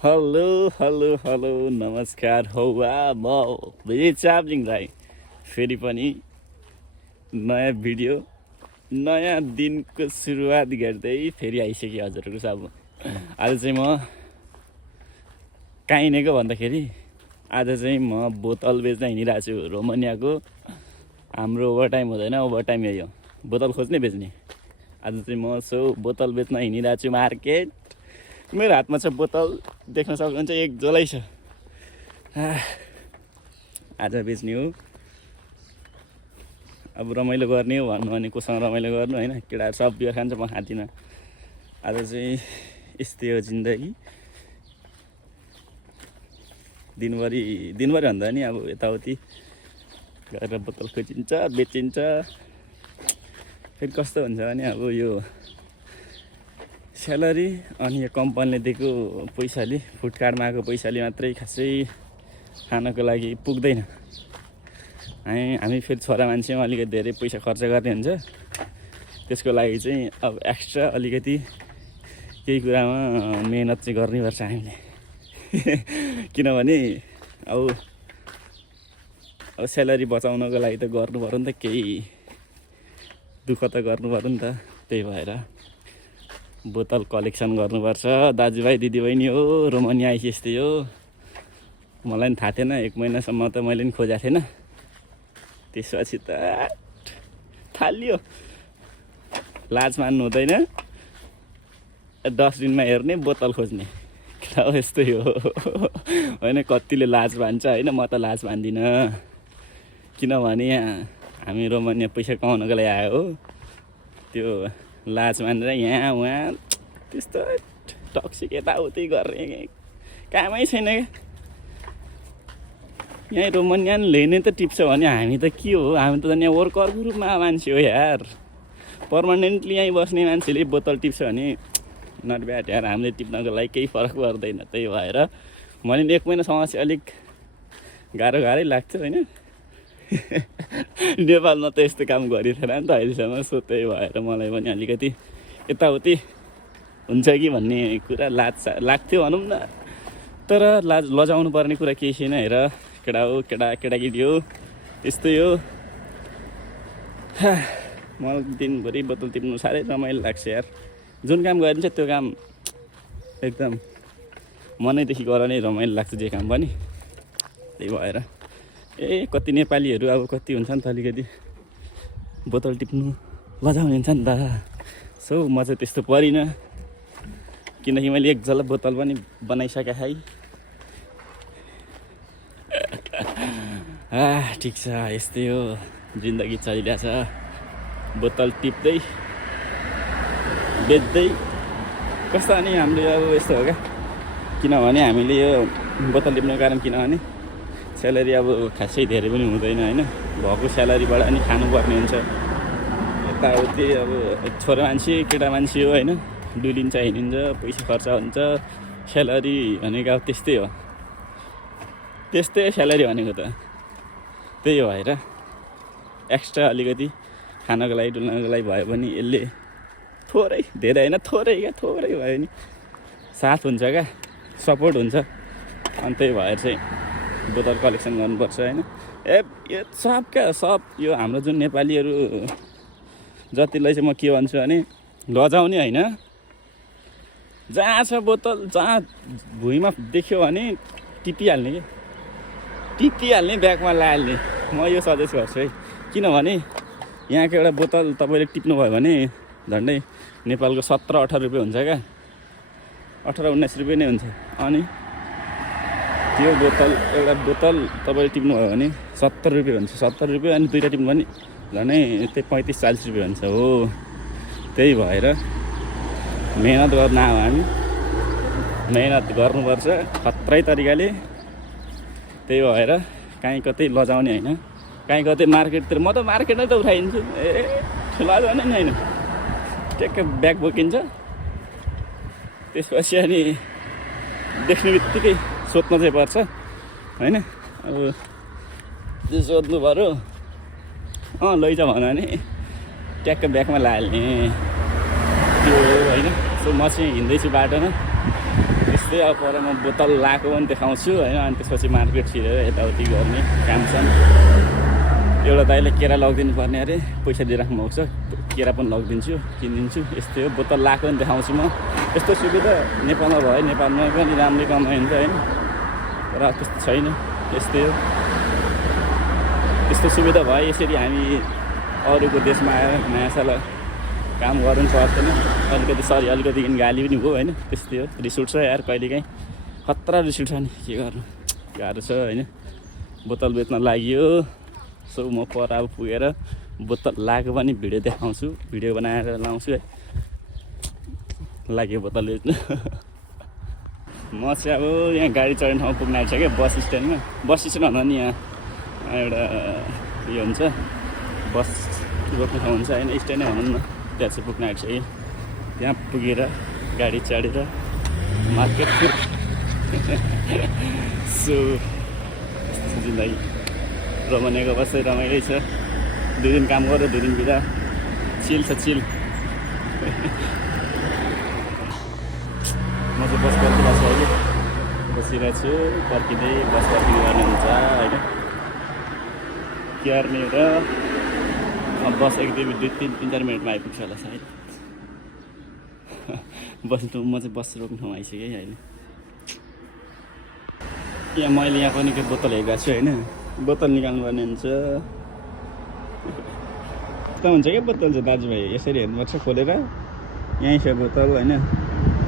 Hello hello hello नमस्कार हौवा म विजय चामलिङ राई फेरि पनि नयाँ भिडियो नयाँ दिनको सुरुवात गर्दै फेरि आइसकेँ हजुरहरूको सामु। आज चाहिँ म कहाँ हिँडेको भन्दाखेरि आज चाहिँ म बोतल बेच्न हिँडिरहेको छु रोमानियाको। हाम्रो ओभर टाइम हुँदैन, ओभर टाइम यही हो, बोतल खोज्ने बेच्ने। आज चाहिँ म सो बोतल बेच्न हिँडिरहेको छु मार्केट। मेरो हातमा छ बोतल, देख्न सक्नुहुन्छ एक झोलै छ। आज बेच्ने हो, अब रमाइलो गर्ने हो भन्नु भने कोसँग रमाइलो गर्नु होइन, केटाहरू सब बियर खान्छ, म खाँदिनँ। आज चाहिँ यस्तै हो जिन्दगी। दिनभरि भन्दा नि अब यताउति गरेर बोतल खोजिन्छ, बेचिन्छ। फेरि कस्तो हुन्छ भने अब यो स्यालेरी अनि यो कम्पनीले दिएको पैसाले, फुडकार्टमा आएको पैसाले मात्रै खासै खानको लागि पुग्दैन। हामी फेरि छोरा मान्छेमा अलिकति धेरै पैसा खर्च गर्ने हुन्छ। त्यसको लागि चाहिँ अब एक्स्ट्रा अलिकति केही कुरामा मेहनत चाहिँ गर्नुपर्छ हामीले। किनभने अब स्यालेरी बचाउनको लागि त गर्नु पर्यो नि त, केही दुःख त गर्नु पर्यो नि त। त्यही भएर बोतल कलेक्सन गर्नुपर्छ। दाजुभाइ दिदीबहिनी हो, रोमानिया आइस यस्तै हो। मलाई पनि थाहा थिएन, 1 महिनासम्म त मैले पनि खोजेको थिएन। त्यसपछि त थालियो। लाज मान्नु हुँदैन, डस्टबिनमा हेर्ने, बोतल खोज्ने। हो यस्तै हो होइन। कतिले लाज मान्छ होइन, म त लाज मान्दिनँ। किनभने हामी रोमानिया पैसा कमाउनको लागि आयो हो। त्यो लाज मानेर यहाँ उहाँ त्यस्तो टक्सिक यताउति गर्ने कामै छैन क्या। यहाँ रोमानियन लिने त टिप्छ भने हामी त के हो, हामी त यहाँ वर्करको रूपमा मान्छे हो यार। पर्मानेन्टली यहीँ बस्ने मान्छेले बोतल टिप्छ भने नट ब्याड यार। हामीले टिप्नको लागि केही फरक पर्दैन। त्यही भएर मैले 1 महिनासम्म चाहिँ अलिक गाह्रै लाग्थ्यो होइन। नेपालमा त यस्तो काम गरिथेन नि त अहिलेसम्म। सो त्यही भएर मलाई पनि अलिकति यताउति हुन्छ कि भन्ने कुरा लाग्थ्यो भनौँ न। तर लजाउनु पर्ने कुरा केही छैन। हेर केटा हो, केटाकेटी हो, यस्तै हो। मलाई दिनभरि बोतल टिप्नु साह्रै रमाइलो लाग्छ यार। जुन काम गरिन्छ त्यो काम एकदम मनैदेखि गर नै रमाइलो लाग्छ, जे काम पनि। त्यही भएर कति नेपालीहरू अब कति हुन्छ नि त अलिकति बोतल टिप्नु लजाउने हुन्छ नि त। सो म चाहिँ त्यस्तो परिनँ, किनकि मैले एक झलक बोतल पनि बनाइसकेँ है। ठिक छ, यस्तै हो जिन्दगी चलिरहेछ। बोतल टिप्दै बेच्दै कस्तो नि हामीले अब यस्तो हो क्या। किनभने हामीले यो बोतल टिप्नुको कारण किनभने स्यालेरी अब खासै धेरै पनि हुँदैन होइन। भएको स्यालेरीबाट अनि खानुपर्ने हुन्छ। यताउति अब छोरा मान्छे केटा मान्छे हो होइन, डुलिन्छ हिँडिन्छ, पैसा खर्च हुन्छ। स्यालेरी भनेको अब त्यस्तै हो, त्यस्तै स्यालेरी भनेको त। त्यही भएर एक्स्ट्रा अलिकति खानको लागि डुल्नको लागि भयो भने यसले थोरै, धेरै होइन थोरै क्या, थोरै भयो नि साथ हुन्छ क्या, सपोर्ट हुन्छ। अनि त्यही भएर चाहिँ बोतल कलेक्सन गर्नुपर्छ होइन। यो सब क्या, सब यो हाम्रो जुन नेपालीहरू जतिलाई चाहिँ म के भन्छु भने लजाउने होइन। जहाँ छ बोतल, जहाँ भुइँमा देख्यो भने टिपिहाल्ने क्या, टिपिहाल्ने, ब्यागमा लगाइहाल्ने। म यो सजेस्ट गर्छु है। किनभने यहाँको एउटा बोतल तपाईँले टिप्नुभयो भने झन्डै नेपालको 17-18 रुपियाँ हुन्छ क्या, 18-19 रुपियाँ नै हुन्छ। अनि त्यो बोतल, एउटा बोतल तपाईँले टिप्नुभयो भने 70 रुपियाँ हुन्छ, 70 रुपियाँ। अनि 2टा टिप्नु भने झन्डै त्यही 35-40 रुपियाँ हुन्छ हो। त्यही भएर मेहनत गर्न आयो, हामी मेहनत गर्नुपर्छ खत्रै तरिकाले। त्यही भएर काहीँ कतै लजाउने होइन, काहीँ कतै मार्केटतिर। म त मार्केटमै त उठाइदिन्छु, लजाउने नि होइन। ट्याक्क ब्याग बोकिन्छ, त्यसपछि अनि देख्ने बित्तिकै सोध्नु चाहिँ पर्छ होइन। अब त्यो सोध्नु पऱ्यो, लैजा भन्यो भने ट्याक्क ब्यागमा लगाइहाल्ने त्यो होइन। सो म चाहिँ हिँड्दैछु बाटोमा, यस्तै अब पर म बोतल लाएको पनि देखाउँछु होइन। अनि त्यसपछि मार्केट छिरेर यताउति गर्ने काम छ। एउटा दाइले केरा लगिदिनु पर्ने अरे, पैसा दिइराख्नु भएको छ, केरा पनि लगिदिन्छु, किनिदिन्छु। यस्तै हो, बोतल लाएको पनि देखाउँछु म। यस्तो सुविधा नेपालमा भयो, नेपालमा पनि राम्रै कमाइ हुन्छ होइन, तर त्यस्तो छैन। यस्तै हो, यस्तो सुविधा भयो। यसरी हामी अरूको देशमा आएर नयाँ साल काम गर्नु पर्दैन। अलिकति गाली पनि हो होइन। त्यस्तै हो, रिस उठ्छ यार कहिलेकाहीँ, खतरा रिस उठ्छ नि, के गर्नु, गाह्रो छ होइन। बोतल बेच्न लाग्यो। सो म पर अब पुगेर बोतल लागेको पनि भिडियो देखाउँछु, भिडियो बनाएर लाउँछु है। लाग्यो बोतल बेच्नु। म चाहिँ अब यहाँ गाडी चढ्ने ठाउँ पुग्न आँटिसक्यो, बस स्ट्यान्डमा। बस स्ट्यान्ड भन्दा नि यहाँ एउटा यो हुन्छ, बस रोक्ने ठाउँ हुन्छ होइन, स्ट्यान्डै भनौँ न। त्यहाँ चाहिँ पुग्न आँटिसक्यो। त्यहाँ पुगेर गाडी चढेर मार्केट सो जिन्दगी रमाइलो बस्दै रमाइलै छ। 2 दिन काम गऱ्यो, 2 दिन बिदा, चिल छ चिल। म चाहिँ बस पर्खिरहेको छु अहिले, बसिरहेको छु, पर्खिँदै बस पर्खिनु गर्ने हुन्छ होइन, क्यार्ने र अब बस 1-2-3-4 मिनटमा आइपुग्छ होला सायद। बस्नु म चाहिँ बस रोक्ने ठाउँ आइसकेँ है अहिले। यहाँ मैले यहाँ पनि के बोतल हेरेको छु होइन, बोतल निकाल्नु पर्ने हुन्छ। यस्तो हुन्छ क्या बोतल चाहिँ दाजुभाइ, यसरी हेर्नुपर्छ खोलेर, यहीँ छ बोतल होइन।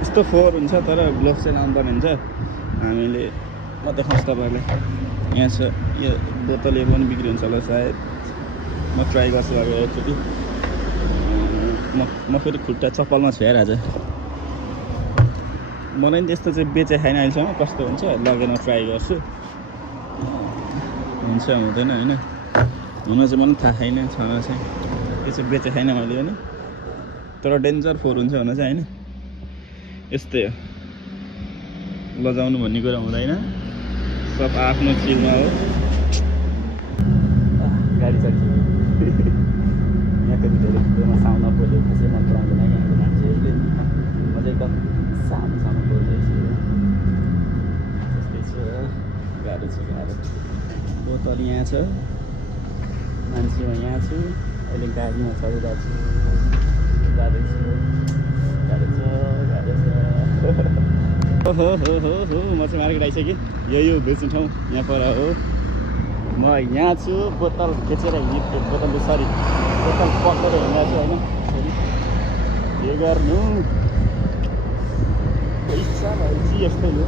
यस्तो फोहोर हुन्छ, तर ग्लोभ्स चाहिँ लाउनु पर्ने हुन्छ। हामीले म देखाउँछु तपाईँलाई, यहाँ छ यो बोतल, यो पनि बिक्री हुन्छ होला सायद। म ट्राई गर्छु अब एकचोटि। म फेरि खुट्टा चप्पलमा छु यार आज। मलाई नि त्यस्तो चाहिँ बेचे छैन अहिलेसम्म, कस्तो हुन्छ लगेर ट्राई गर्छु, हुन्छ हुँदैन होइन। हुन चाहिँ मलाई थाहा छैन, छैन चाहिँ त्यो चाहिँ बेचे छैन मैले होइन, तर डेन्जर फोहोर हुन्छ हुन चाहिँ होइन। यस्तै हो, लजाउनु भन्ने कुरा हुँदैन, सब आफ्नो चिजमा हो। गाडी चल्छ यहाँ फेरि धेरै ठुलोमा साउन्ड बोल्यो, कसै मन पराउँदैन यहाँको मान्छेहरूले। म चाहिँ एकदम सानो बोल्दैछु, त्यस्तै छ, गाह्रो छ गाह्रो। बोतल यहाँ छ, मान्छे म यहाँ छु, अहिले गाडीमा चढिरहेको छु, गाह्रो छ। हो म चाहिँ मार्केट आइसकेँ। यो बेच्ने ठाउँ यहाँ पर हो, म यहाँ छु। बोतल बेचेर हिँड्ने, बोतल पक्रेर हिँडेको छु होइन। के गर्नु, पैसा भएपछि यस्तै हो,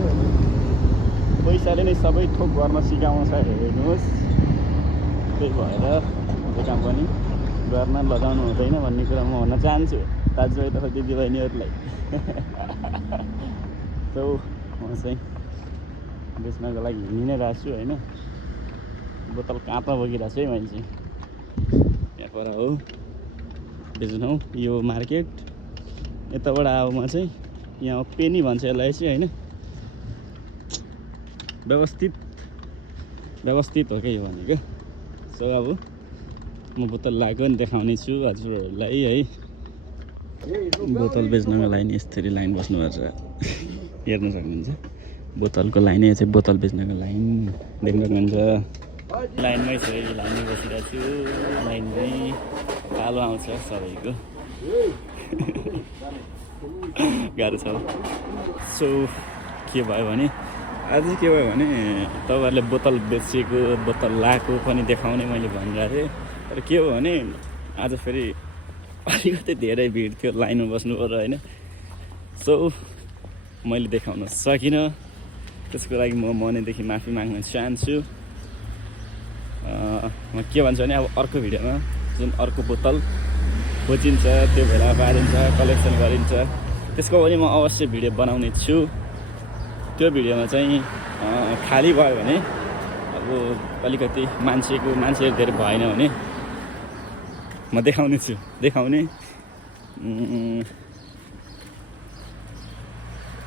पैसाले नै सबै थोक गर्न सिकाउँछ हेर्नुहोस्। त्यही भएर त्यो काम पनि गर्न लगाउनु हुँदैन भन्ने कुरा म भन्न चाहन्छु दाजुभाइ तथा दिदीबहिनीहरूलाई। सो म चाहिँ बेच्नको लागि हिँडि नै रहेको छु होइन। बोतल काँपमा बोकिरहेको छु है मैले चाहिँ। यहाँ पर हो बेच्नु, यो मार्केट। यताबाट अब म चाहिँ यहाँ पेनी भन्छ यसलाई चाहिँ होइन, व्यवस्थित हो क्या यो भनेको। सो अब म बोतल लागेको पनि देखाउने छु हजुरहरूलाई है। बोतल बेच्नको लागि यसरी लाइन बस्नुपर्छ, हेर्न सक्नुहुन्छ। बोतलको लाइन चाहिँ बोतल बेच्नको लाइन देख्न सक्नुहुन्छ। लाइनमै छु, लाइनमै बसिरहेको छु, लाइनमै कालो आउँछ सबैको। गाह्रो छ। सो के भयो भने आज के भयो भने तपाईँहरूले बोतल बेचेको, बोतल लाएको पनि देखाउने मैले भनिरहेको थिएँ। तर के हो भने आज फेरि अलिकति धेरै भिड थियो, लाइनमा बस्नु पर्यो होइन। सो मैले देखाउन सकिनँ, त्यसको लागि म मनैदेखि माफी माग्न चाहन्छु। म के भन्छु भने अब अर्को भिडियोमा जुन अर्को बोतल खोजिन्छ, त्यो भेला पारिन्छ, कलेक्सन गरिन्छ, त्यसको पनि म अवश्य भिडियो बनाउने छु। त्यो भिडियोमा चाहिँ खाली भयो भने, अब अलिकति मान्छेहरू धेरै भएन भने म देखाउने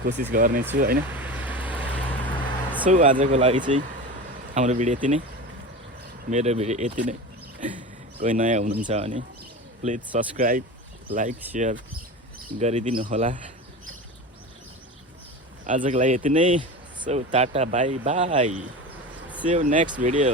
कोसिस गर्ने छु होइन। सो आजको लागि चाहिँ हाम्रो भिडियो यति नै, मेरो भिडियो यति नै। कोही नयाँ हुनुहुन्छ भने प्लिज सब्सक्राइब, लाइक, सेयर गरिदिनु होला। आजको लागि यति नै। So tata bye bye, see you next video.